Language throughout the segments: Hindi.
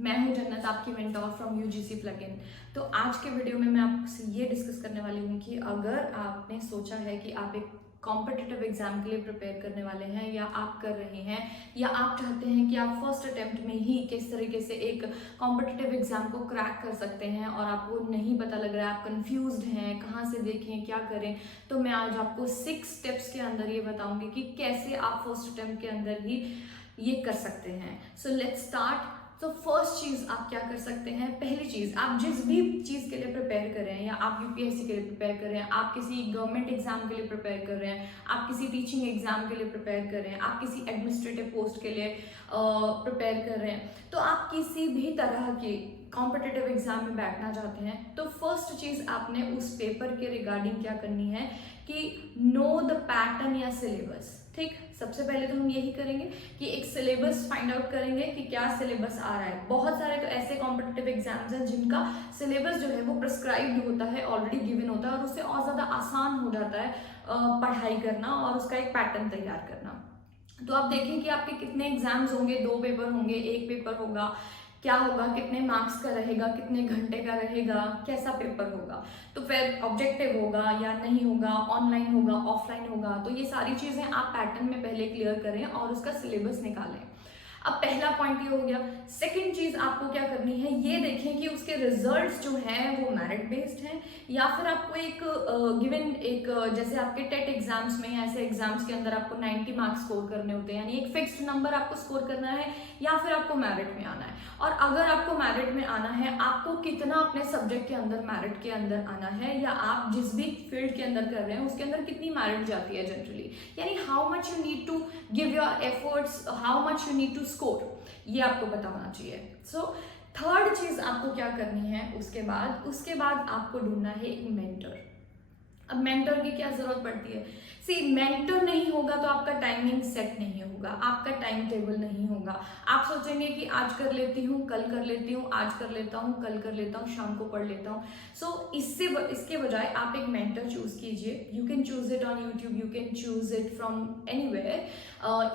मैं हूं जन्नत, आपकी मेंटोर फ्रॉम यूजीसी प्लगइन। तो आज के वीडियो में मैं आपसे ये डिस्कस करने वाली हूँ कि अगर आपने सोचा है कि आप एक कॉम्पिटिटिव एग्जाम के लिए प्रिपेयर करने वाले हैं या आप कर रहे हैं या आप चाहते हैं कि आप फर्स्ट अटेम्प्ट में ही किस तरीके से एक कॉम्पिटिटिव एग्जाम को क्रैक कर सकते हैं और आपको नहीं पता लग रहा है, आप कंफ्यूज्ड हैं, कहाँ से देखें, क्या करें, तो मैं आज आपको 6 स्टेप्स के अंदर ये बताऊंगी कि कैसे आप फर्स्ट अटेम्प्ट के अंदर ही ये कर सकते हैं। So let's start. तो फर्स्ट चीज आप क्या कर सकते हैं, पहली चीज, आप जिस भी चीज के लिए प्रिपेयर कर रहे हैं या आप यूपीएससी के लिए प्रिपेयर कर रहे हैं, आप किसी गवर्नमेंट एग्जाम के लिए प्रिपेयर कर रहे हैं, आप किसी टीचिंग एग्जाम के लिए प्रिपेयर कर रहे हैं, आप किसी एडमिनिस्ट्रेटिव पोस्ट के लिए प्रिपेयर कर रहे हैं, तो आप किसी भी तरह की कॉम्पिटिटिव एग्जाम में बैठना चाहते हैं, तो फर्स्ट चीज आपने उस पेपर के रिगार्डिंग क्या करनी है कि नो द पैटर्न या सिलेबस। ठीक, सबसे पहले तो हम यही करेंगे कि एक सिलेबस फाइंड आउट करेंगे कि क्या सिलेबस आ रहा है। बहुत सारे तो ऐसे कॉम्पिटिटिव एग्जाम्स हैं जिनका सिलेबस जो है वो प्रिस्क्राइब्ड होता है, ऑलरेडी गिवन होता है और उससे और ज़्यादा आसान हो जाता है पढ़ाई करना और उसका एक पैटर्न तैयार करना। तो आप देखें कि आपके कितने एग्जाम्स होंगे, 2 पेपर होंगे, 1 पेपर होगा, क्या होगा, कितने मार्क्स का रहेगा, कितने घंटे का रहेगा, कैसा पेपर होगा, तो फिर ऑब्जेक्टिव होगा या नहीं होगा, ऑनलाइन होगा, ऑफलाइन होगा, तो ये सारी चीजें आप पैटर्न में पहले क्लियर करें और उसका सिलेबस निकालें। अब पहला पॉइंट ये हो गया। सेकंड चीज आपको क्या करनी है, ये देखें कि उसके रिजल्ट्स जो हैं वो मेरिट बेस्ड हैं या फिर आपको एक गिवन एक जैसे आपके टेट एग्जाम्स में या ऐसे एग्जाम्स के अंदर आपको 90 मार्क्स स्कोर करने होते हैं, यानी एक फिक्स्ड नंबर आपको स्कोर करना है, या फिर आपको मेरिट में आना है। और अगर आपको मेरिट में आना है, आपको कितना अपने सब्जेक्ट के अंदर मेरिट के अंदर आना है, या आप जिस भी फील्ड के अंदर कर रहे हैं उसके अंदर कितनी मेरिट जाती है जनरली, यानी how much you need to give your efforts, how much you need to score, ये आपको पता होना चाहिए। सो थर्ड चीज आपको क्या करनी है, उसके बाद आपको ढूंढना है एक मेंटर। अब मेंटर की क्या जरूरत पड़ती है, सी मेंटर नहीं होगा तो आपका टाइमिंग सेट नहीं होगा, आपका टाइम टेबल नहीं होगा। आप सोचेंगे कि आज कर लेती हूँ, कल कर लेती हूँ, आज कर लेता हूँ, कल कर लेता हूँ, शाम को पढ़ लेता हूँ। सो इसके बजाय आप एक मेंटर चूज कीजिए। You can choose it on YouTube, you can choose it from anywhere,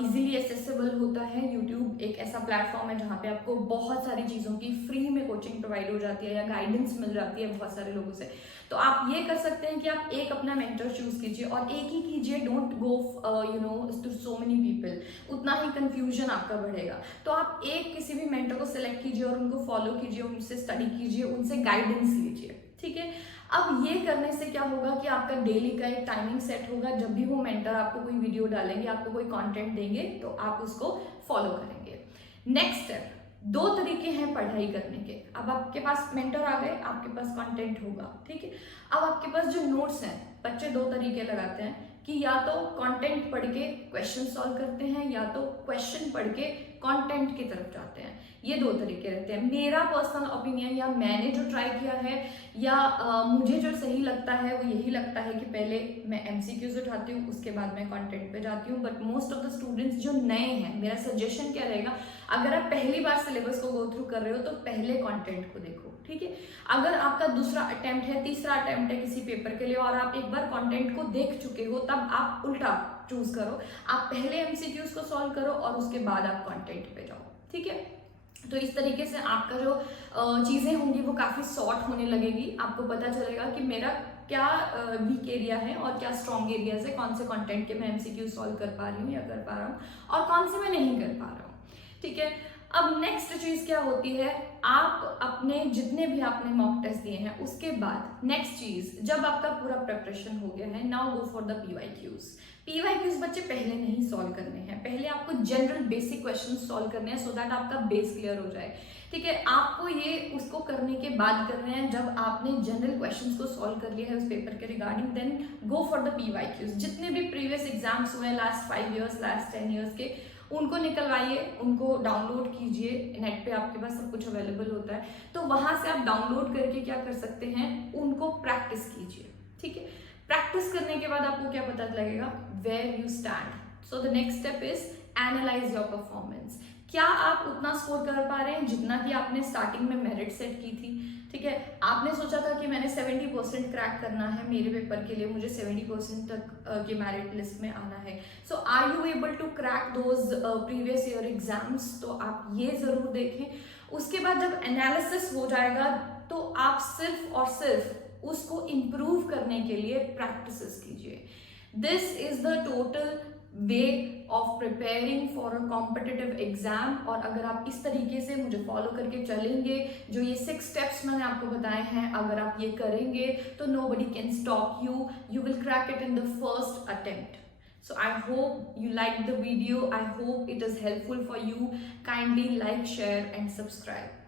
easily accessible होता है। यूट्यूब एक ऐसा प्लेटफॉर्म है जहाँ पे आपको बहुत सारी चीज़ों की फ्री में कोचिंग प्रोवाइड हो जाती है या गाइडेंस मिल जाती है बहुत सारे लोगों से। तो आप ये कर सकते हैं कि आप एक अपना मेंटर चूज कीजिए और एक ही कीजिए, don't go to so many people, उतना ही कंफ्यूजन आपका बढ़ेगा। तो आप एक किसी भी मेंटर को सिलेक्ट कीजिए और उनको फॉलो कीजिए, उनसे स्टडी कीजिए, उनसे गाइडेंस लीजिए। ठीक है, अब ये करने से क्या होगा कि आपका डेली का एक टाइमिंग सेट होगा। जब भी वो मेंटर आपको कोई वीडियो डालेंगे, आपको कोई कंटेंट देंगे, तो आप उसको फॉलो करेंगे। नेक्स्ट स्टेप, 2 तरीके हैं पढ़ाई करने के। अब आपके पास मेंटर आ गए, आपके पास कंटेंट होगा, ठीक है। अब आपके पास जो नोट्स हैं, बच्चे 2 तरीके लगाते हैं कि या तो कंटेंट पढ़ के क्वेश्चन सॉल्व करते हैं या तो क्वेश्चन पढ़ के कंटेंट की तरफ जाते हैं। ये 2 तरीके रहते हैं। मेरा पर्सनल ओपिनियन या मैंने जो ट्राई किया है या मुझे जो सही लगता है वो यही लगता है कि पहले मैं एमसीक्यूज उठाती हूँ, उसके बाद मैं कंटेंट पे जाती हूँ। But most of the students जो नए हैं, मेरा सजेशन क्या रहेगा, अगर आप पहली बार सिलेबस को गो थ्रू कर रहे हो तो पहले कंटेंट को देखो, ठीक है। अगर आपका दूसरा अटेम्प्ट है, तीसरा अटेम्प्ट है किसी पेपर के लिए और आप एक बार कंटेंट को देख चुके हो, तब आप उल्टा चूज करो, आप पहले एमसीक्यूज को सॉल्व करो और उसके बाद आप कंटेंट पे जाओ, ठीक है। तो इस तरीके से आपका जो चीज़ें होंगी वो काफ़ी सॉर्ट होने लगेगी। आपको पता चलेगा कि मेरा क्या वीक एरिया है और क्या स्ट्रॉन्ग एरियाज है, कौन से कंटेंट के मैं एमसीक्यू सॉल्व कर पा रही हूँ या कर पा रहा हूँ और कौन से मैं नहीं कर पा रहा हूँ, ठीक है। अब नेक्स्ट चीज क्या होती है, आप अपने जितने भी आपने मॉक टेस्ट दिए हैं उसके बाद नेक्स्ट चीज, जब आपका पूरा प्रिपरेशन हो गया है, now go for the PYQs. PYQs बच्चे पहले नहीं सॉल्व करने हैं, पहले आपको जनरल बेसिक क्वेश्चन सॉल्व करने हैं सो दैट आपका बेस क्लियर हो जाए, ठीक है। आपको ये उसको करने के बाद करने हैं जब आपने जनरल क्वेश्चंस को सॉल्व कर लिया है उस पेपर के regarding, then go for the PYQs. जितने भी प्रीवियस एग्जाम्स हुए लास्ट 5 ईयर्स, लास्ट 10 ईयर्स के, उनको निकलवाइए, उनको डाउनलोड कीजिए। नेट पे आपके पास सब कुछ अवेलेबल होता है, तो वहां से आप डाउनलोड करके क्या कर सकते हैं, उनको प्रैक्टिस कीजिए, ठीक है। प्रैक्टिस करने के बाद आपको क्या पता लगेगा, where you stand. So the next step is analyse your performance. क्या आप उतना स्कोर कर पा रहे हैं जितना कि आपने स्टार्टिंग में मेरिट सेट की थी? ठीक है, आपने सोचा था कि मैंने 70% क्रैक करना है मेरे पेपर के लिए, मुझे 70% तक के मेरिट लिस्ट में आना है। So are you able to crack those previous year exams? तो आप ये जरूर देखें। उसके बाद जब एनालिसिस हो जाएगा तो आप सिर्फ और सिर्फ उसको इम्प्रूव करने के लिए प्रैक्टिसेस कीजिए। This is the total way of preparing for a competitive exam. और अगर आप इस तरीके से मुझे फॉलो करके चलेंगे, जो ये 6 स्टेप्स मैंने आपको बताए हैं, अगर आप ये करेंगे तो nobody can stop you. You will crack it in the first attempt. So I hope you liked the video. I hope it is helpful for you. Kindly like, share and subscribe.